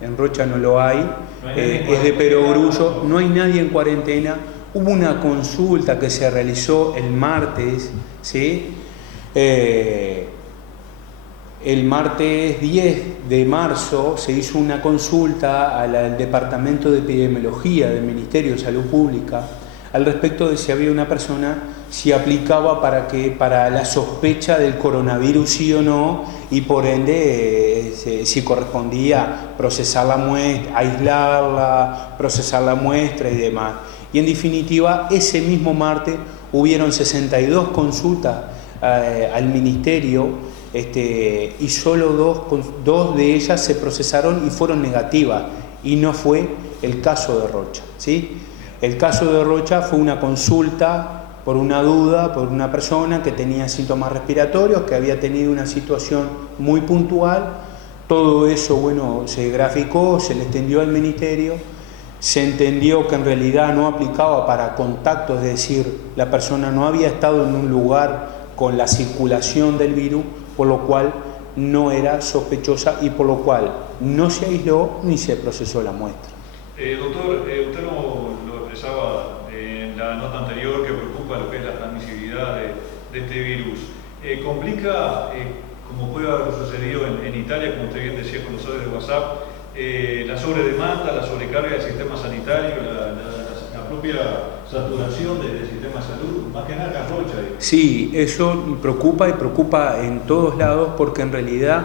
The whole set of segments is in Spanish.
en Rocha no lo hay, es de perogrullo, no hay nadie en cuarentena. Hubo una consulta que se realizó el martes, ¿sí? El martes 10 de marzo se hizo una consulta al Departamento de Epidemiología del Ministerio de Salud Pública al respecto de si había una persona, si aplicaba para la sospecha del coronavirus sí o no, y por ende si correspondía procesar la muestra, aislarla, procesar la muestra y demás. Y en definitiva, ese mismo martes hubieron 62 consultas al Ministerio, y solo dos de ellas se procesaron y fueron negativas, y no fue el caso de Rocha, ¿sí? El caso de Rocha fue una consulta por una duda, por una persona que tenía síntomas respiratorios, que había tenido una situación muy puntual. Todo eso, bueno, se graficó, se le extendió al Ministerio, se entendió que en realidad no aplicaba para contactos, es decir, la persona no había estado en un lugar con la circulación del virus, por lo cual no era sospechosa y por lo cual no se aisló ni se procesó la muestra. Doctor, usted lo expresaba en la nota anterior, que preocupa lo que es la transmisibilidad de este virus. ¿Complica, como puede haber sucedido en Italia, como usted bien decía con los audios de WhatsApp, la sobredemanda, la sobrecarga del sistema sanitario, la propia saturación del sistema de salud, más que nada en Rocha? Sí, eso preocupa y preocupa en todos lados, porque en realidad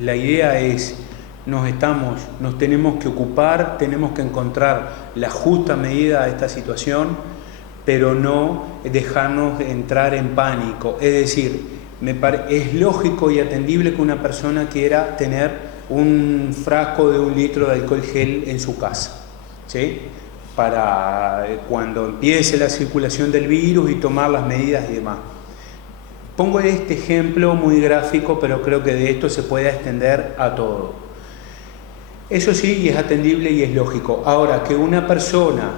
la idea es, nos tenemos que ocupar, tenemos que encontrar la justa medida a esta situación, pero no dejarnos entrar en pánico. Es decir, es lógico y atendible que una persona quiera tener un frasco de 1 litro de alcohol gel en su casa, ¿sí? Para cuando empiece la circulación del virus y tomar las medidas y demás. Pongo este ejemplo muy gráfico, pero creo que de esto se puede extender a todo. Eso sí, y es atendible y es lógico. Ahora, que una persona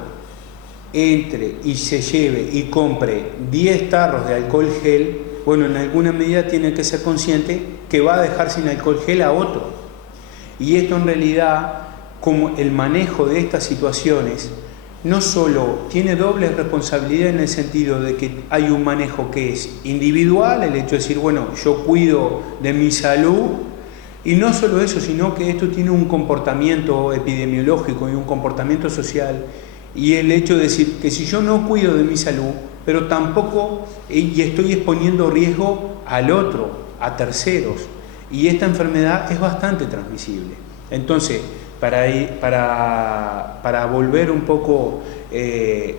entre y se lleve y compre 10 tarros de alcohol gel, bueno, en alguna medida tiene que ser consciente que va a dejar sin alcohol gel a otro. Y esto en realidad, como el manejo de estas situaciones, no solo tiene doble responsabilidad en el sentido de que hay un manejo que es individual, el hecho de decir, bueno, yo cuido de mi salud, y no solo eso, sino que esto tiene un comportamiento epidemiológico y un comportamiento social, y el hecho de decir que si yo no cuido de mi salud, pero tampoco, y estoy exponiendo riesgo al otro, a terceros, y esta enfermedad es bastante transmisible. Entonces, para volver un poco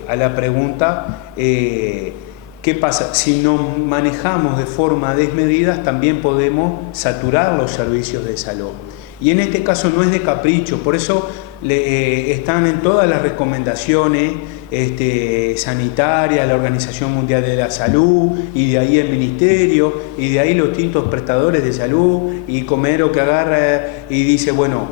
a la pregunta, ¿qué pasa? Si nos manejamos de forma desmedida, también podemos saturar los servicios de salud. Y en este caso no es de capricho, por eso están en todas las recomendaciones sanitarias, la Organización Mundial de la Salud, y de ahí el Ministerio, y de ahí los distintos prestadores de salud, y Comero que agarra y dice, bueno,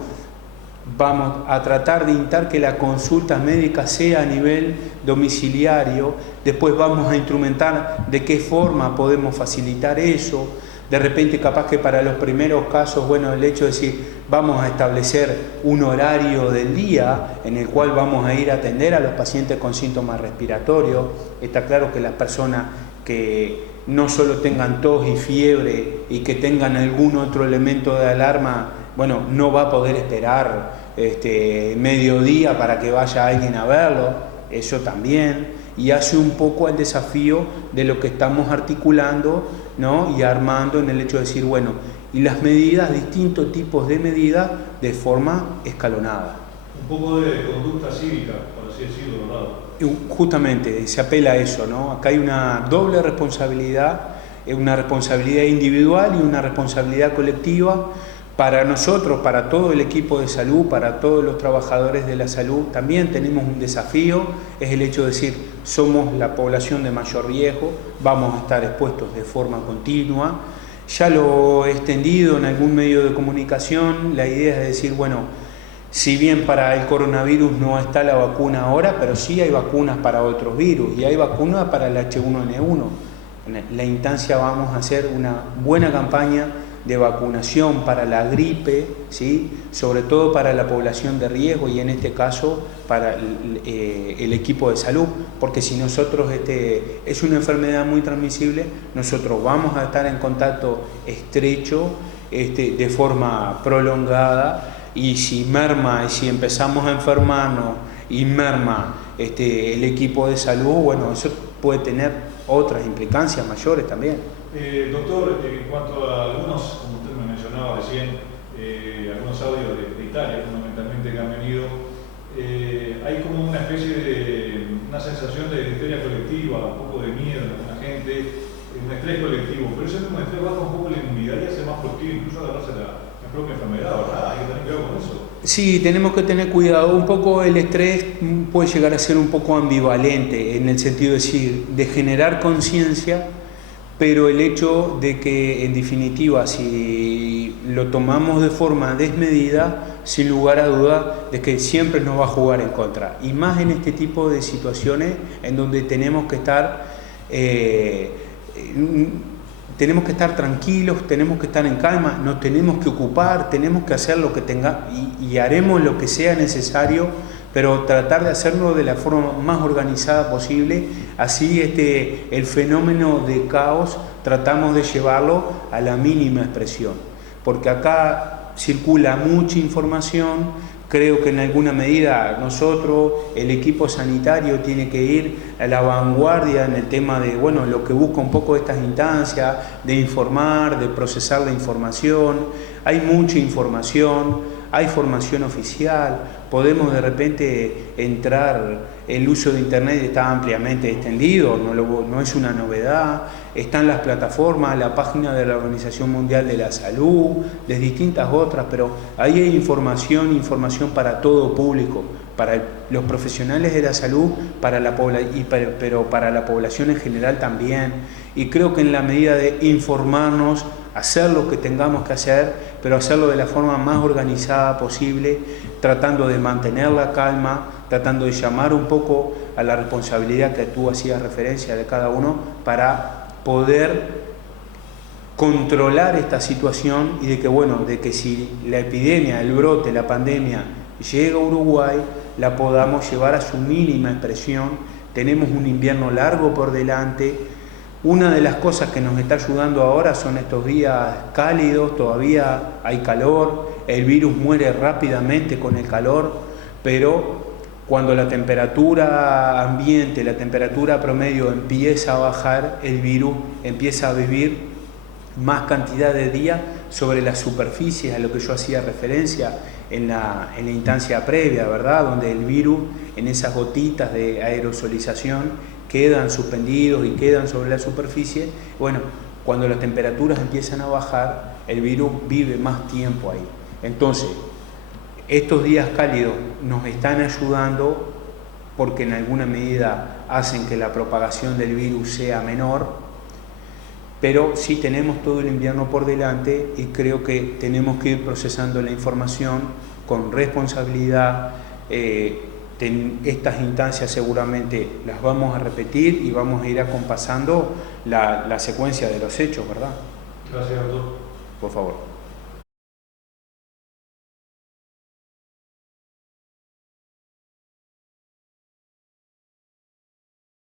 vamos a tratar de intentar que la consulta médica sea a nivel domiciliario, después vamos a instrumentar de qué forma podemos facilitar eso. De repente capaz que para los primeros casos, bueno, el hecho de decir, vamos a establecer un horario del día en el cual vamos a ir a atender a los pacientes con síntomas respiratorios. Está claro que las personas que no solo tengan tos y fiebre y que tengan algún otro elemento de alarma, bueno, no va a poder esperar mediodía para que vaya alguien a verlo, eso también, y hace un poco el desafío de lo que estamos articulando, ¿no? Y armando en el hecho de decir, bueno, y las medidas, distintos tipos de medidas de forma escalonada. Un poco de conducta cívica, por así decirlo, ¿verdad? Justamente, se apela a eso, ¿no? Acá hay una doble responsabilidad, una responsabilidad individual y una responsabilidad colectiva. Para nosotros, para todo el equipo de salud, para todos los trabajadores de la salud, también tenemos un desafío, es el hecho de decir, somos la población de mayor riesgo, vamos a estar expuestos de forma continua. Ya lo he extendido en algún medio de comunicación, la idea es decir, bueno, si bien para el coronavirus no está la vacuna ahora, pero sí hay vacunas para otros virus, y hay vacunas para el H1N1. En la instancia vamos a hacer una buena campaña de vacunación para la gripe, ¿sí? Sobre todo para la población de riesgo y en este caso para el equipo de salud, porque si nosotros, es una enfermedad muy transmisible, nosotros vamos a estar en contacto estrecho de forma prolongada, y si merma, y si empezamos a enfermarnos y merma el equipo de salud, bueno, eso puede tener otras implicancias mayores también. Doctor, en cuanto a algunos, como usted me mencionaba recién, algunos audios de Italia fundamentalmente que han venido, hay como una especie de, una sensación de histeria colectiva, un poco de miedo en alguna gente, un estrés colectivo, pero ese mismo estrés baja un poco la inmunidad y hace más proactivo incluso agarrarse la propia enfermedad, ¿verdad? Hay que tener cuidado con eso. Sí, tenemos que tener cuidado. Un poco el estrés puede llegar a ser un poco ambivalente, en el sentido de decir, de generar conciencia, pero el hecho de que, en definitiva, si lo tomamos de forma desmedida, sin lugar a duda, de que siempre nos va a jugar en contra. Y más en este tipo de situaciones en donde tenemos que estar tranquilos, tenemos que estar en calma, nos tenemos que ocupar, tenemos que hacer lo que tenga y haremos lo que sea necesario, pero tratar de hacerlo de la forma más organizada posible. Así el fenómeno de caos tratamos de llevarlo a la mínima expresión, porque acá circula mucha información. Creo que en alguna medida nosotros, el equipo sanitario, tiene que ir a la vanguardia en el tema de, bueno, lo que busca un poco estas instancias, de informar, de procesar la información. Hay mucha información, hay formación oficial, podemos de repente entrar, el uso de Internet está ampliamente extendido, no es una novedad, están las plataformas, la página de la Organización Mundial de la Salud, de distintas otras, pero ahí hay información para todo público, para los profesionales de la salud, pero para la población en general también. Y creo que en la medida de informarnos, hacer lo que tengamos que hacer, pero hacerlo de la forma más organizada posible, tratando de mantener la calma, tratando de llamar un poco a la responsabilidad que tú hacías referencia de cada uno para poder controlar esta situación y de que si la epidemia, el brote, la pandemia llega a Uruguay, la podamos llevar a su mínima expresión. Tenemos un invierno largo por delante. Una de las cosas que nos está ayudando ahora son estos días cálidos, todavía hay calor, el virus muere rápidamente con el calor, pero cuando la temperatura ambiente, la temperatura promedio empieza a bajar, el virus empieza a vivir más cantidad de días sobre las superficies, a lo que yo hacía referencia en la instancia previa, ¿verdad? Donde el virus, en esas gotitas de aerosolización, quedan suspendidos y quedan sobre la superficie. Bueno, cuando las temperaturas empiezan a bajar, el virus vive más tiempo ahí. Entonces, estos días cálidos nos están ayudando porque en alguna medida hacen que la propagación del virus sea menor, pero sí tenemos todo el invierno por delante y creo que tenemos que ir procesando la información con responsabilidad. Estas instancias seguramente las vamos a repetir y vamos a ir acompasando la secuencia de los hechos, ¿verdad? Gracias, doctor. Por favor.